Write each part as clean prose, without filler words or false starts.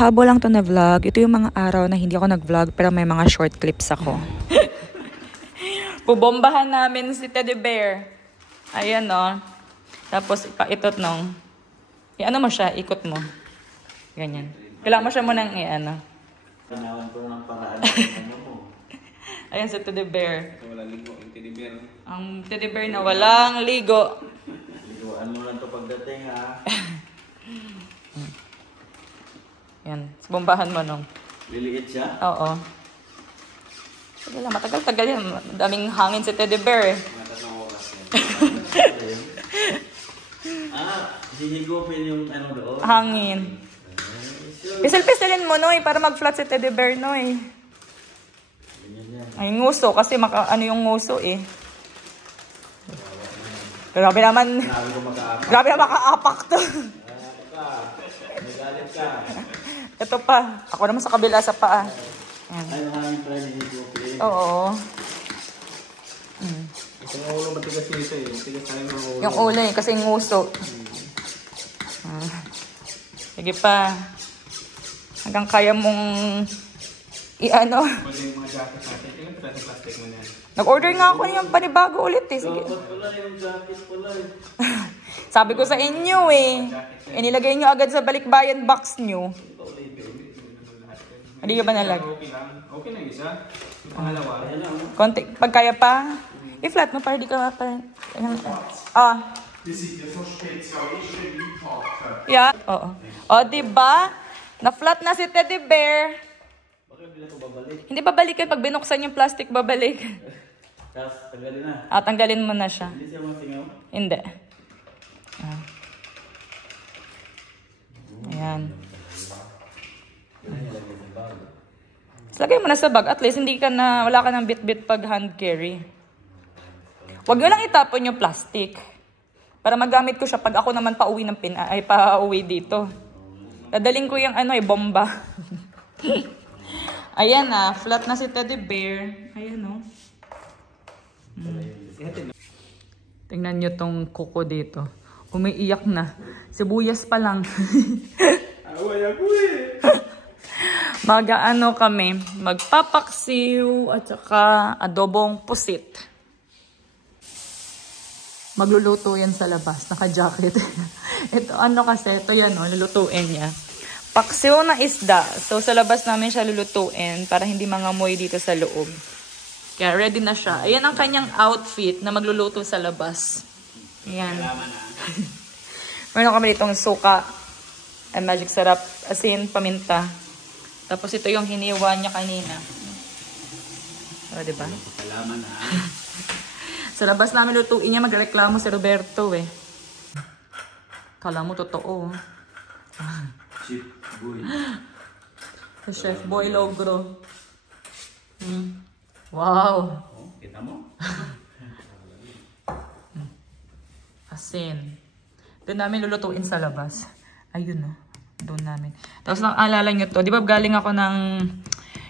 Mahaba lang to na vlog. Ito yung mga araw na hindi ako nag-vlog pero may mga short clips ako. Bubombahan namin si Teddy Bear. Ayan o. Tapos ipaitot nung. I-ano mo siya, ikot mo. Ganyan. Kailangan mo siya munang i-ano. Panawan ko ng paraan mo. Ayan si Teddy Bear. Wala ligo yung Teddy Bear. Ang Teddy Bear na walang ligo. Liguan mo lang ito pagdating ha. Yan. Bombahan mo nung. Liliit siya? Oo. Sige lang, matagal-tagal yan. Daming hangin si Teddy Bear eh. Matatlong oras yan. Hihigupin yung ano doon? Hangin. Pisil-pisilin mo, Noy, para mag-flat si Teddy Bear, Noy. Ay, nguso, kasi ano yung nguso, eh. Grabe naman. Grabe naman makaapak to. Nagalit ka. Ito pa. Ako naman sa kabila sa paa. Ay, mahangin pala hihigupin. Oo. Yung ulo matigas nito eh. Matigas tayo ng ulo. Yung ulo eh, kasi nguso. Sige pa. Hanggang kaya mong i-ano. Pwede yung mga jacket natin. Tingnan pa sa plastic mo yan. Nag-order nga ako ng panibago ulit eh. Sige. Dapat pala yung jacket pala eh. Sabi ko sa inyo eh. Inilagay nyo agad sa balikbayan box nyo. Hindi ka ba nalag? Okay lang. Okay lang isa. Yung pangalawa. Konti. Pag kaya pa, i-flat mo para di ka pa. Ah. Yeah. Oo. O, diba? Na-flat na si Teddy Bear. Bakit hindi na ito babalik? Hindi babalikan. Pag binuksan yung plastic, babalik. Tapos, tanggalin na. Ah, tanggalin mo na siya. Hindi siya masingaw? Hindi. Ah. Ayan. Lagay mo na sa bag. At least, wala ka ng bit-bit pag hand carry. Huwag nyo lang itapon yung plastic. Para magamit ko siya pag ako naman pauwi ng pauwi dito. Dadaling ko yung bomba. Ayan na, flat na si Teddy Bear. Ayan o. Tingnan nyo tong kuko dito. Umiiyak na. Sibuyas pa lang. Away ako eh. Mag-ano kami, magpapaksiw at saka adobong pusit. Magluluto yan sa labas, naka-jacket. Ito ito yan lulutuin niya. Paksiw na isda. So sa labas namin siya lulutuin para hindi mangamoy dito sa loob. Kaya ready na siya. Ayan ang kanyang outfit na magluluto sa labas. Ayan. Meron kami ditong suka and magic sarap, asin, paminta. Tapos ito yung hiniwa niya kanina. O, diba? Salaman ha. Sa labas namin lutuin niya, magreklamo si Roberto eh. Kala mo totoo. Chef boy. Si Chef Boy Logro. Wow. Oh, kita mo? Asin. Doon namin lulutuin sa labas. Ayun o. Doon namin. Tapos lang alala nyo to. Di ba galing ako ng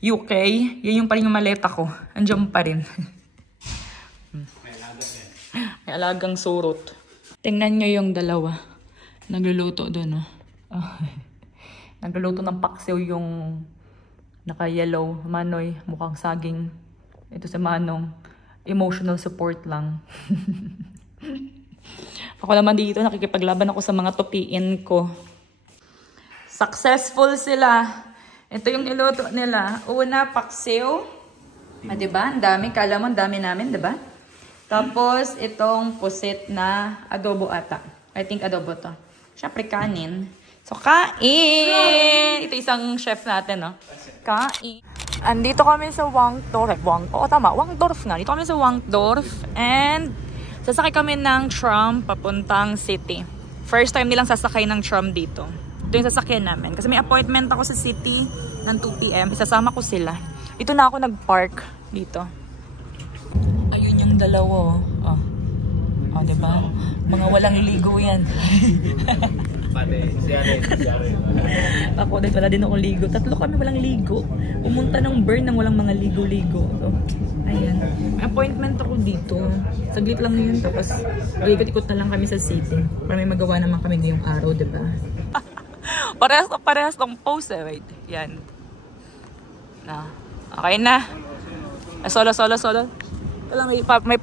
UK? Yan yung pa rin yung maleta ko. Andiyan pa rin. May alagang surot. Tingnan nyo yung dalawa. Nagluluto doon o. Nagluluto ng paksiw yung naka-yellow. Manoy, mukhang saging. Ito sa Manong. Emotional support lang. Ako naman dito, nakikipaglaban ako sa mga tupiin ko. Successful sila. Ito yung niluto nila. Una, paksiw. Ah, diba? Ang dami. Kala mo, ang dami namin, diba? Tapos, itong pusit na adobo ata. I think adobo to. Siyempre, kanin. So, kain! Ito isang chef natin, no? Kain. Andito kami sa Wangdorf. Wangdorf nga. Dito kami sa Wangdorf. And, sasakay kami ng tram papuntang city. First time nilang sasakay ng tram dito. Ito yung sasakyan namin. Kasi may appointment ako sa city ng 2 PM. Isasama ko sila. Dito na ako nag-park dito. Ayun yung dalawa. Oh. Oh, diba? Mga walang ligo yan. Pade, si Aren. Ako din, wala din akong ligo. Tatlo kami walang ligo. Pumunta ng burn ng walang mga ligo-ligo. So, ayan. May appointment ako dito. Saglit lang yun. Tapos, ikot-ikot na lang kami sa city. Para may magawa naman kami ngayong araw, diba? Parehas tong pose eh. Wait, yan. Na. Okay na. Solo. Wala, may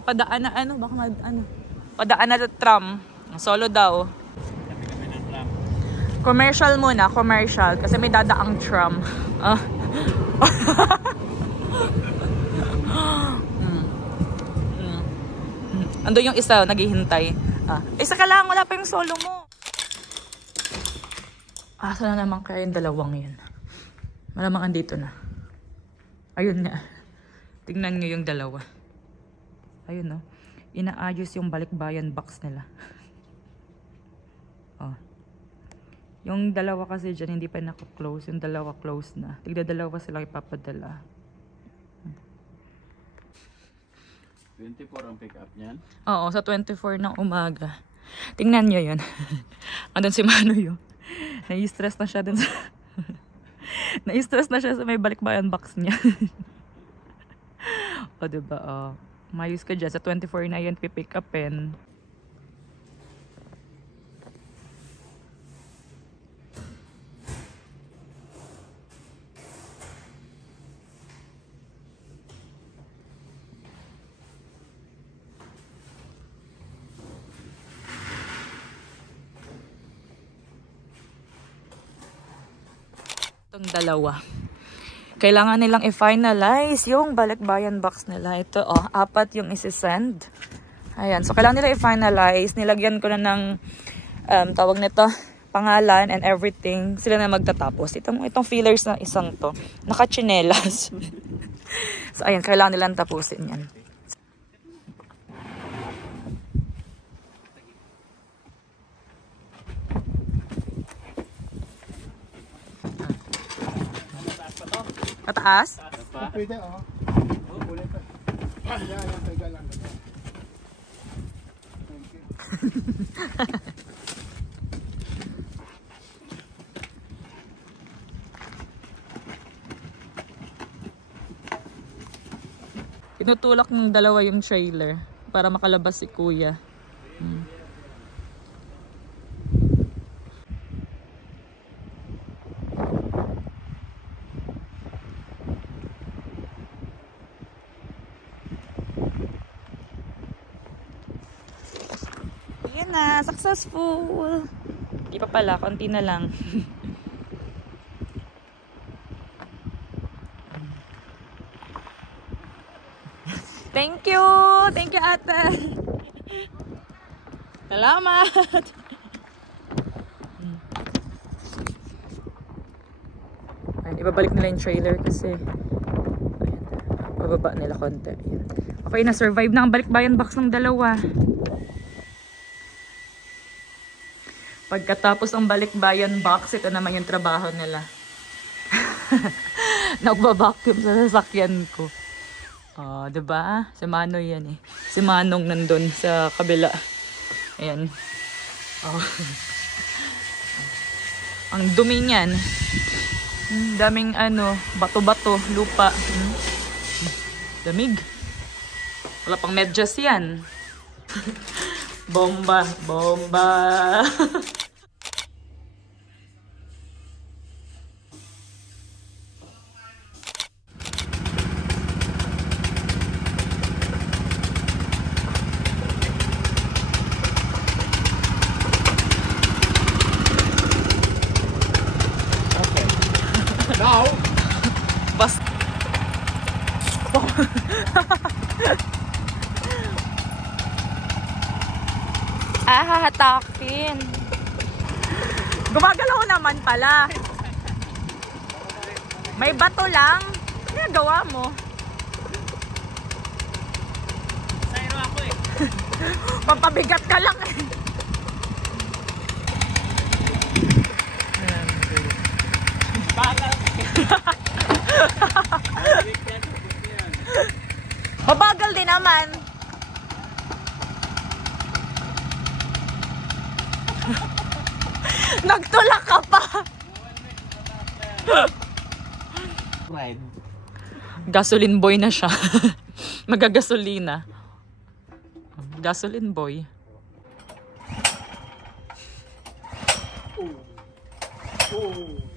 padaan na ano, baka padaan na tram. Solo daw. Commercial muna, commercial. Kasi may dadaang tram. Ando yung isa, naghihintay. Isa ka lang, wala pa yung solo mo. Asa na naman kaya yung dalawang yun? Malamang andito na. Ayun nga. Tingnan nyo yung dalawa. Ayun, no? Inaayos yung balikbayan box nila. Oh. Yung dalawa kasi dyan, hindi pa naka-close. Yung dalawa close na. Tigda-dalawa sila ipapadala. 24 ang pick up niyan? Oo, sa 24 ng umaga. Tingnan nyo yun. Andun si Mano yun. Nai-stress na siya dun sa... Nai-stress na siya sa may balikbayan box niya. O, diba? Mayus ka dyan. Sa 24 na yan, pipick upin. Itong dalawa. Kailangan nilang i-finalize yung balikbayan box nila. Ito, 4 yung isi-send. Ayan. So, kailangan nila i-finalize. Nilagyan ko na ng tawag nito, pangalan and everything. Sila na magtatapos. Itong fillers na isang to. Naka-chinelas. So, ayan. Kailangan nilang tapusin yan. Mataas? Pwede, Ulit pa. Yan, teka lang. Thank you. Tinutulak ng dalawa yung trailer para makalabas si Kuya. Ayan na, successful. Di pa pala, konti na lang. Thank you! Thank you, ate! Salamat! Ayan, ibabalik nila yung trailer kasi ayan, bababa nila konti. Ayan. Okay, na-survive na ang balikbayan box ng dalawa. Pagkatapos ang balikbayan box, ito naman yung trabaho nila. Nagbabacuum sa sasakyan ko. Diba? Si Mano yan eh. Si Manong nandun sa kabila. Ayan. Ang dumi niyan. Daming bato-bato, lupa. Damig. Wala pang medyas yan. Bomba. Now, Bas. Hahatakin. Gumagalaw naman pala. May bato lang. Ano gawa mo? Sayro ako eh. Pampabigat ka lang eh. Babagal din naman. Nagtulak ka pa. Ride. Gasoline boy na siya. Magagasolina. Gasoline boy. Oh.